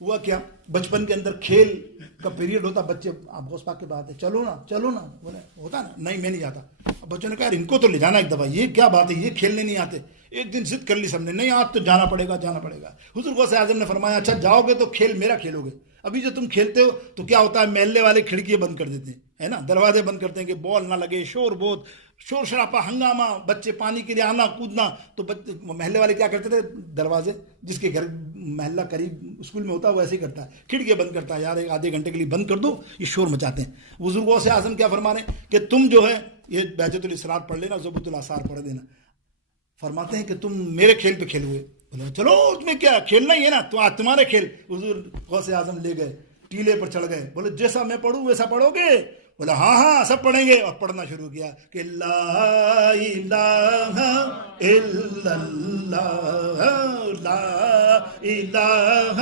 ہوا کیا، بچپن کے اندر کھیل کا پیریڈ ہوتا، بچے آپ غوث پاک کے بات ہے چلو نا بولے ہوتا نا، نہیں میں نہیں جاتا. اب بچوں نے کہا ان کو تو لے جانا ایک دفعہ، یہ کیا بات ہے یہ کھیلنے نہیں آتے. ایک دن ضد کر لی سب نے، نہیں آج تو جانا پڑے گا. حضور غوث اعظم نے فرمایا اچھا جاؤ گے تو کھیل میرا کھیلو گے. ابھی جو تم کھیلتے ہو تو کیا ہوتا ہے، محلے والے کھڑکیاں بند کر دیتے ہیں، ہے نا، دروازے بند کرتے ہیں کہ بال نہ لگے، بہت شور شرابہ ہنگامہ، بچے پانی کے لیے آنا کودنا. تو محلے والے کیا کرتے تھے، دروازے جس کے گھر محلہ قریب اسکول میں ہوتا ہے وہ ایسے ہی کرتا ہے، کھڑکیاں بند کرتا ہے، یار ایک آدھے گھنٹے کے لیے بند کر دو، یہ شور مچاتے ہیں. حضور غوث اعظم کیا فرما رہے ہیں کہ تم جو ہے یہ بیجۃ الاسرار پڑھ لینا، ضبط الاثار پڑھ دینا. فرماتے ہیں کہ تم میرے کھیل پہ کھیلو گے. بولے چلو اس میں کیا کھیلنا ہی ہے نا، تو آج تمہارے کھیل. حضور غوث اعظم لے گئے، ٹیلے پر چڑھ گئے. بولے جیسا میں پڑھوں ویسا پڑھو گے؟ بولا ہاں سب پڑھیں گے. اور پڑھنا شروع کیا کہ لا الہ الا اللہ، لا الہ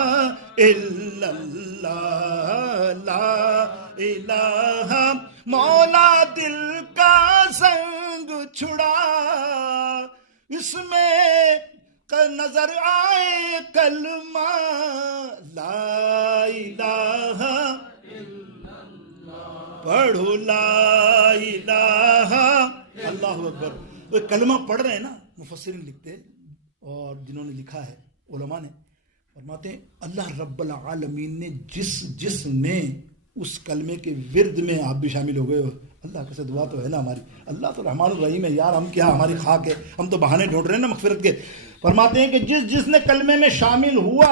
الا اللہ، لا الہ. مولا دل کا سنگ چھڑا، اس میں نظر آئے کلمہ، لا الہ پڑھو لا الہ. اللہ اکبر. وہ کلمہ پڑھ رہے ہیں نا، مفسرین لکھتے ہیں اور جنہوں نے لکھا ہے علماء نے، فرماتے ہیں اللہ رب العالمین نے جس میں اس کلمے کے ورد میں آپ بھی شامل ہو گئے ہو. اللہ کے سے دعا تو ہے نا ہماری، اللہ تو رحمان الرحیم ہے یار، ہم کیا ہماری خاک ہے، ہم تو بہانے ڈھونڈ رہے ہیں نا مغفرت کے. فرماتے ہیں کہ جس نے کلمے میں شامل ہوا،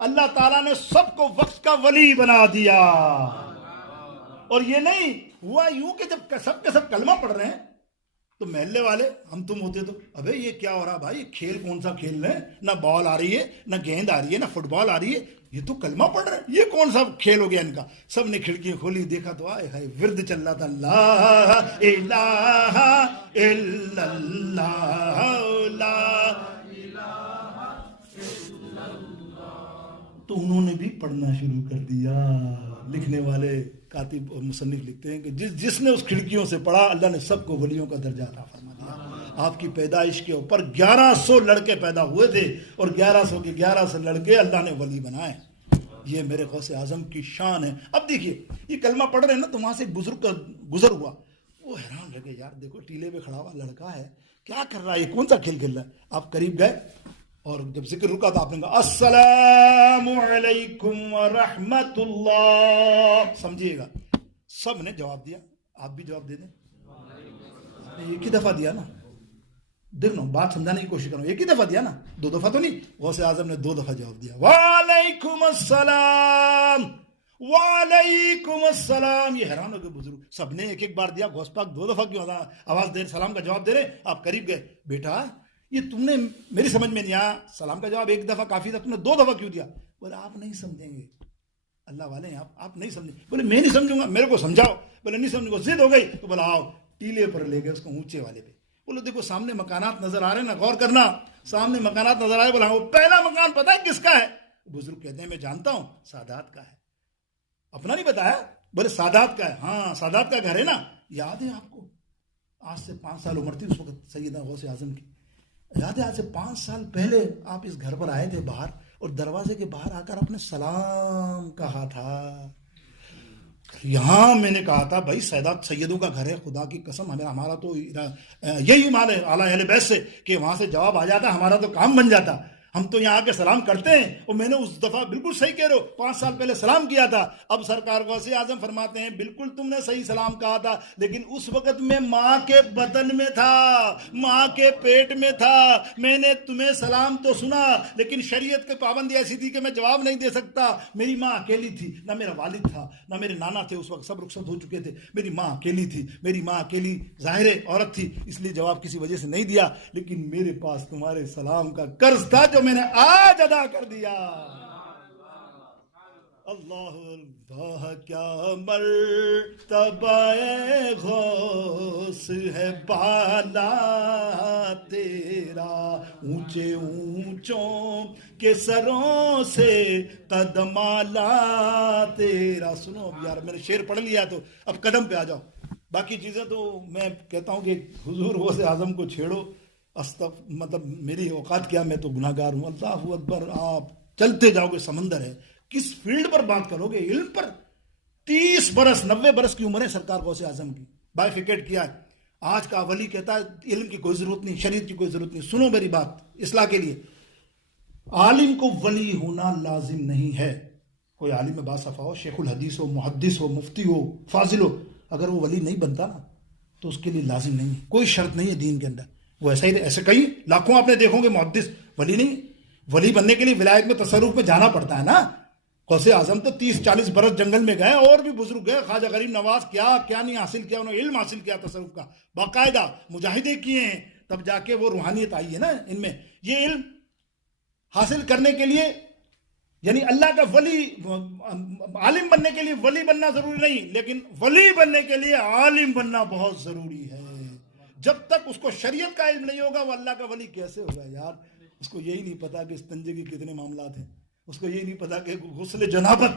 اللہ تعالیٰ نے سب کو وقت کا ولی بنا دیا. اور یہ نہیں ہوا یوں کہ جب سب کے سب کلمہ پڑھ رہے ہیں تو محلے والے ہم تم ہوتے تو ابے یہ کیا ہو رہا بھائی، کھیل کون سا کھیل رہے ہیں، نہ بال آ رہی ہے نہ گیند آ رہی ہے نہ فٹ بال آ رہی ہے، یہ تو کلمہ پڑھ رہے ہیں، یہ کون سا کھیل ہو گیا ان کا. سب نے کھڑکیاں کھولی، دیکھا تو آئے ہائے ورد چل رہا تھا، لا الہ الا اللہ، لا. تو انہوں نے بھی پڑھنا شروع کر دیا. لکھنے والے کاتب اور مصنف لکھتے ہیں کہ جس نے اس کھڑکیوں سے پڑھا، اللہ نے سب کو ولیوں کا درجہ عطا فرما دیا. آپ کی پیدائش کے اوپر 1100 لڑکے پیدا ہوئے تھے اور 1100 کے 1100 لڑکے اللہ نے ولی بنائے. یہ میرے غوث اعظم کی شان ہے. اب دیکھیے یہ کلمہ پڑھ رہے ہیں نا، تو وہاں سے ایک بزرگ کا گزر ہوا، وہ حیران رہ گئے، یار دیکھو ٹیلے پہ کھڑا ہوا لڑکا ہے، کیا کر رہا ہے، یہ کون سا کھیل کھیل رہا ہے. آپ قریب گئے اور جب ذکر رکا تو آپ نے کہا السلام علیکم ورحمۃ اللہ. سمجھیے گا سب نے جواب دیا، آپ بھی جواب دے دیں. ایک ہی دفعہ دیا نا، دیکھنا بات سمجھانے کی کوشش کروں، ایک ہی دفعہ دیا نا، 2 دفعہ تو نہیں. غوث اعظم نے 2 دفعہ جواب دیا، وعلیکم السلام وعلیکم السلام. یہ حیران ہو گئے بزرگ، سب نے ایک ایک بار دیا، غوث پاک 2 دفعہ کیوں آواز دے سلام کا جواب دے رہے. آپ قریب گئے، بیٹا یہ تم نے میری سمجھ میں نہیں آیا، سلام کا جواب 1 دفعہ کافی تھا، تم نے 2 دفعہ کیوں دیا. بولے آپ نہیں سمجھیں گے، اللہ والے ہیں آپ نہیں سمجھیں. بولے میں نہیں سمجھوں گا، میرے کو سمجھاؤ. بولے نہیں سمجھوں گا، ضد ہو گئی. تو بولا آؤ، ٹیلے پر لے گئے اس کو اونچے والے پہ. بولے دیکھو سامنے مکانات نظر آ رہے ہیں نا، غور کرنا، سامنے مکانات نظر آئے. بولا وہ پہلا مکان پتہ ہے کس کا ہے؟ بزرگ کہتے ہیں میں جانتا ہوں، سادات کا ہے. اپنا نہیں بتایا، بولے سادات کا ہے. ہاں سادات کا گھر ہے نا، یاد ہے آپ کو؟ آج سے 5 سال عمر تھی اس وقت سیدنا غوث اعظم کی. یاد ہے آج سے 5 سال پہلے آپ اس گھر پر آئے تھے باہر، اور دروازے کے باہر آ کر آپ نے سلام کہا تھا. یہاں میں نے کہا تھا بھائی سادات سیدوں کا گھر ہے، خدا کی قسم ہمارا تو یہی ایمان ہے اعلیٰ اہل بیت سے کہ وہاں سے جواب آ جاتا، ہمارا تو کام بن جاتا. ہم تو یہاں آ کے سلام کرتے ہیں. اور میں نے اس دفعہ بالکل صحیح کہہ رہے ہو، 5 سال پہلے سلام کیا تھا. اب سرکار غوث اعظم فرماتے ہیں بالکل تم نے صحیح سلام کہا تھا، لیکن اس وقت میں ماں کے بدن میں تھا، ماں کے پیٹ میں تھا. میں نے تمہیں سلام تو سنا، لیکن شریعت کی پابندی ایسی تھی کہ میں جواب نہیں دے سکتا. میری ماں اکیلی تھی، نہ میرا والد تھا نہ میرے نانا تھے، اس وقت سب رخصت ہو چکے تھے. میری ماں اکیلی تھی، میری ماں اکیلی ظاہر عورت تھی، اس لیے جواب کسی وجہ سے نہیں دیا. لیکن میرے پاس تمہارے سلام کا قرض تھا جو میں نے آج ادا کر دیا. اللہ اللہ کیا مرتبہ غوث ہے بالا تیرا، اونچے اونچوں کے سروں سے قدم آلا تیرا. سنو اب یار میں نے شعر پڑھ لیا تو اب قدم پہ آ جاؤ. باقی چیزیں تو میں کہتا ہوں کہ حضور غوث اعظم کو چھیڑو، مطلب میری اوقات کیا، میں تو گناہ گار ہوں. اللہ اکبر. آپ چلتے جاؤ گے، سمندر ہے، کس فیلڈ پر بات کرو گے؟ علم پر. 30 برس 90 برس کی عمر ہے سرکار غوث اعظم کی, بائیفیکیٹ کیا ہے. آج کا ولی کہتا ہے علم کی کوئی ضرورت نہیں, شریعت کی کوئی ضرورت نہیں. سنو میری بات اصلاح کے لیے, عالم کو ولی ہونا لازم نہیں ہے. کوئی عالم باصفا ہو, شیخ الحدیث ہو, محدث ہو, مفتی ہو, فاضل ہو, اگر وہ ولی نہیں بنتا نا تو اس کے لیے لازم نہیں ہے, کوئی شرط نہیں ہے دین کے اندر. وہ ایسا ہی, ایسے کئی لاکھوں آپ نے دیکھو گے محدث, ولی نہیں. ولی بننے کے لیے ولایت میں تصرف میں جانا پڑتا ہے نا. غوث اعظم تو 30-40 برس جنگل میں گئے, اور بھی بزرگ گئے. خواجہ غریب نواز کیا نہیں حاصل کیا, انہوں نے علم حاصل کیا تصرف کا, باقاعدہ مجاہدے کیے ہیں, تب جا کے وہ روحانیت آئی ہے نا ان میں. یہ علم حاصل کرنے کے لیے, یعنی اللہ کا ولی, عالم بننے کے لیے ولی بننا ضروری نہیں, لیکن ولی بننے کے لیے عالم بننا بہت ضروری ہے. جب تک اس کو شریعت کا علم نہیں ہوگا وہ اللہ کا ولی کیسے ہوگا یار؟ اس کو یہی نہیں پتا کہ استنجے کے کتنے معاملات ہیں, اس کو یہی نہیں پتا کہ غسل جنابت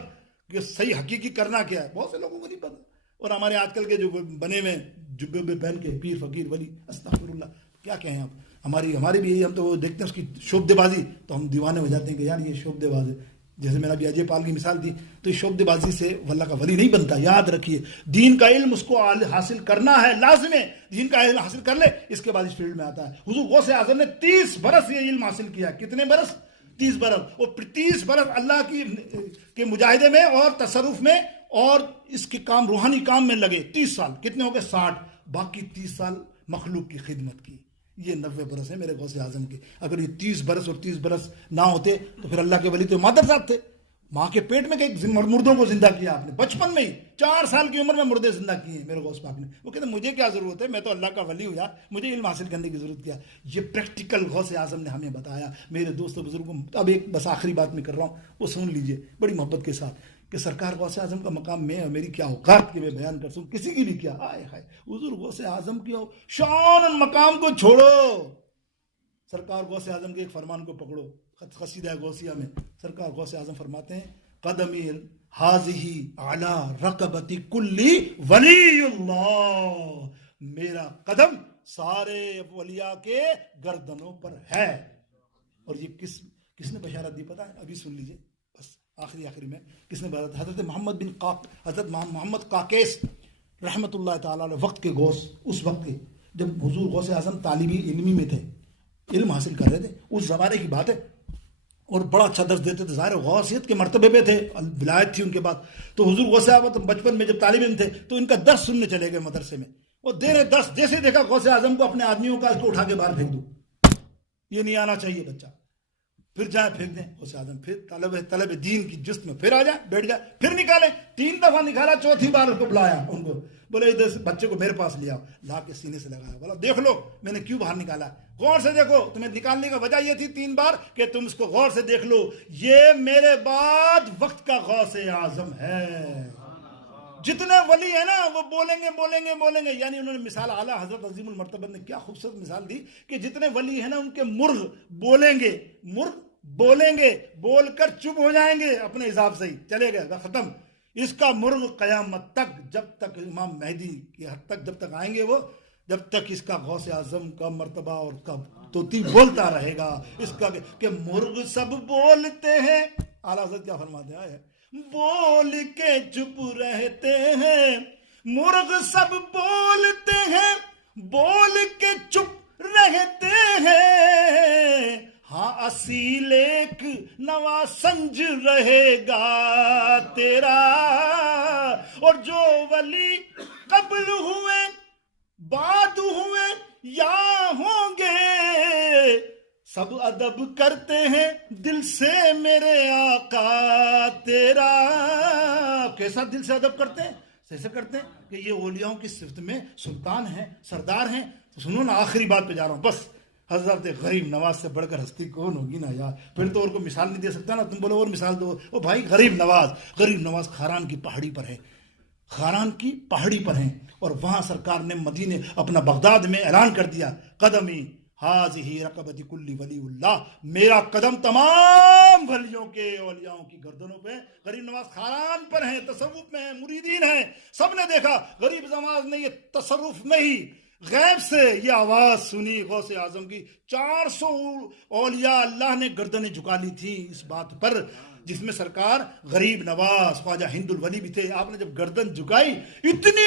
کہ صحیح حقیقی کرنا کیا ہے. بہت سے لوگوں کو نہیں پتا. اور ہمارے آج کل کے جو بنے ہوئے جبے پہن کے پیر فقیر ولی, استغفر اللہ, کیا کہیں آپ. ہماری بھی یہی, ہم تو دیکھتے ہیں اس کی شوبدے بازی تو ہم دیوانے ہو جاتے ہیں کہ یار یہ شوبدے باز ہے. جیسے میں نے ابھی اجے پال کی مثال دی, تو یہ شوبدے بازی سے اللہ کا ولی نہیں بنتا. یاد رکھیے, دین کا علم اس کو حاصل کرنا ہے, لازم ہے. دین کا علم حاصل کر لے, اس کے بعد اس فیلڈ میں آتا ہے. حضور غوث اعظم نے 30 برس یہ علم حاصل کیا. کتنے برس؟ 30 برس. اور 30 برس اللہ کے مجاہدے میں اور تصرف میں اور اس کے کام, روحانی کام میں لگے. 30 سال کتنے ہو گئے؟ 60. باقی 30 سال مخلوق کی خدمت کی. یہ 90 برس ہے میرے غوث اعظم کے. اگر یہ 30 برس اور 30 برس نہ ہوتے تو پھر اللہ کے ولی تو مادرزاد تھے. ماں کے پیٹ میں کئی مردوں کو زندہ کیا آپ نے, بچپن میں ہی 4 سال کی عمر میں مردے زندہ کیے ہیں میرے غوث پاک نے. وہ کہتے ہیں مجھے کیا ضرورت ہے, میں تو اللہ کا ولی ہوں یار, مجھے علم حاصل کرنے کی ضرورت کیا. یہ پریکٹیکل غوث اعظم نے ہمیں بتایا. میرے دوستوں بزرگوں, اب ایک بس آخری بات میں کر رہا ہوں, وہ سن لیجئے بڑی محبت کے ساتھ, کہ سرکار غوث اعظم کا مقام میں اور میری کیا اوقات کہ میں بیان کر سکوں, کسی کی بھی کیا. ہائے ہائے, حضور غوث اعظم کی شان مقام کو چھوڑو, سرکار غوث اعظم کے ایک فرمان کو پکڑو. قصیدہ غوثیہ میں سرکار غوث اعظم فرماتے ہیں, قدمی حاضی اعلی رقبتی کلی ولی اللہ, میرا قدم سارے ولیاء کے گردنوں پر ہے. اور یہ کس نے بشارت دی پتہ ہے؟ ابھی سن لیجئے بس آخری میں. کس نے بشارت؟ حضرت محمد قاقیس رحمت اللہ تعالیٰ علیہ, وقت کے غوث, اس وقت کے جب حضور غوث اعظم طالبی علمی میں تھے, علم حاصل کر رہے تھے, اس زمانے کی بات ہے, اور بڑا اچھا درس دیتے تھے. ظاہر غوثیت کے مرتبے پہ تھے, ولایت تھی ان کے بعد. تو حضور غوث اعظم بچپن میں جب طالب علم تھے تو ان کا درس سننے چلے گئے مدرسے میں. وہ دیر درس, جیسے دیکھا غوث اعظم کو اپنے آدمیوں کا, اس کو اٹھا کے باہر پھینک دو, یہ نہیں آنا چاہیے بچہ, پھر جائے پھینک دیں. غوث اعظم پھر طلب دین کی جست میں پھر آ جائے, بیٹھ جائے, پھر نکالیں. 3 دفعہ نکالا, چوتھی بار اس کو بلایا, ان کو بولے ادھر بچے کو میرے پاس لیا, لا کے سینے سے لگایا, بولا دیکھ لو میں نے کیوں باہر نکالا, غور سے دیکھو. تمہیں نکالنے کا وجہ یہ تھی 3 بار کہ تم اس کو غور سے دیکھ لو, یہ میرے بعد وقت کا غوث اعظم ہے. جتنے ولی ہیں نا وہ بولیں گے. یعنی انہوں نے مثال اعلیٰ حضرت عظیم المرتبہ نے کیا خوبصورت مثال دی کہ جتنے ولی ہیں نا ان کے مرغ بولیں گے, بول کر چپ ہو جائیں گے, اپنے حساب سے ہی چلے گئے, ختم. اس کا مرغ قیامت تک, جب تک امام مہدی کی حد تک جب تک آئیں گے وہ, جب تک اس کا غوث اعظم کا مرتبہ اور کا توتی بولتا رہے گا. اس کا کہ مرغ سب بولتے ہیں, اعلیٰ حضرت کیا فرماتے ہیں, بول کے چپ رہتے ہیں. مرغ سب بولتے ہیں, بول کے چپ رہتے ہیں. ہاں اصیل ایک نوا سنج رہے گا تیرا, اور جو ولی قبل ہوئے بعد ہوئے یا ہوں گے, سب ادب کرتے ہیں دل سے میرے آقا تیرا. کیسا دل سے ادب کرتے ہیں؟ ایسے کرتے ہیں کہ یہ اولیاؤں کی صفت میں سلطان ہیں, سردار ہیں. تو سنو نا, آخری بات پہ جا رہا ہوں بس. حضرت غریب نواز سے بڑھ کر ہستی کون ہوگی نا یار, پھر تو اور کوئی مثال نہیں دے سکتا نا. تم بولو اور مثال دو, او بھائی غریب نواز خاران کی پہاڑی پر ہے, خاران کی پہاڑی پر ہیں, اور وہاں سرکار نے مدینے اپنا بغداد میں اعلان کر دیا, قدمی حاضی رقبتی کلی ولی اللہ, میرا قدم تمام ولیوں کے اولیاؤں کی گردنوں پہ. غریب نواز خاران پر ہیں, تصوف میں ہیں, مریدین ہیں, سب نے دیکھا. غریب نواز نے یہ تصرف میں ہی غیب سے یہ آواز سنی غوث اعظم کی. 400 اولیاء اللہ نے گردنیں جھکا لی تھی اس بات پر جس میں سرکار غریب نواز خواجہ ہند الولی بھی تھے. آپ نے جب گردن جھکائی اتنی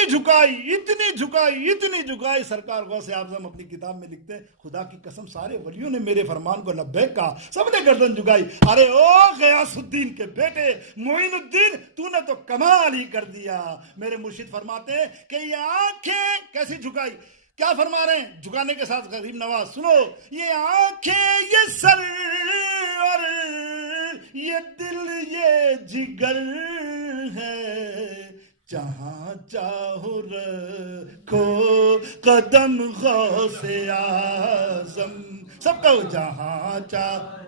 جھکائی سرکار غوث اعظم اپنی کتاب میں لکھتے ہیں خدا کی قسم سارے ولیوں نے میرے فرمان کو لبیک کہا, سب نے گردن جھکائی. ارے او غیاث الدین کے بیٹے معین الدین, تو نے تو کمال ہی کر دیا. میرے مرشد فرماتے ہیں کہ یہ آنکھیں کیسی جھکائی, کیا فرما رہے ہیں جھکانے کے ساتھ غریب نواز, سنو, یہ آنکھیں یہ سر اور یہ دل یہ جگر ہے, جہاں چاہو رکھو قدم غوث اعظم. سب کہو جہاں چاہو.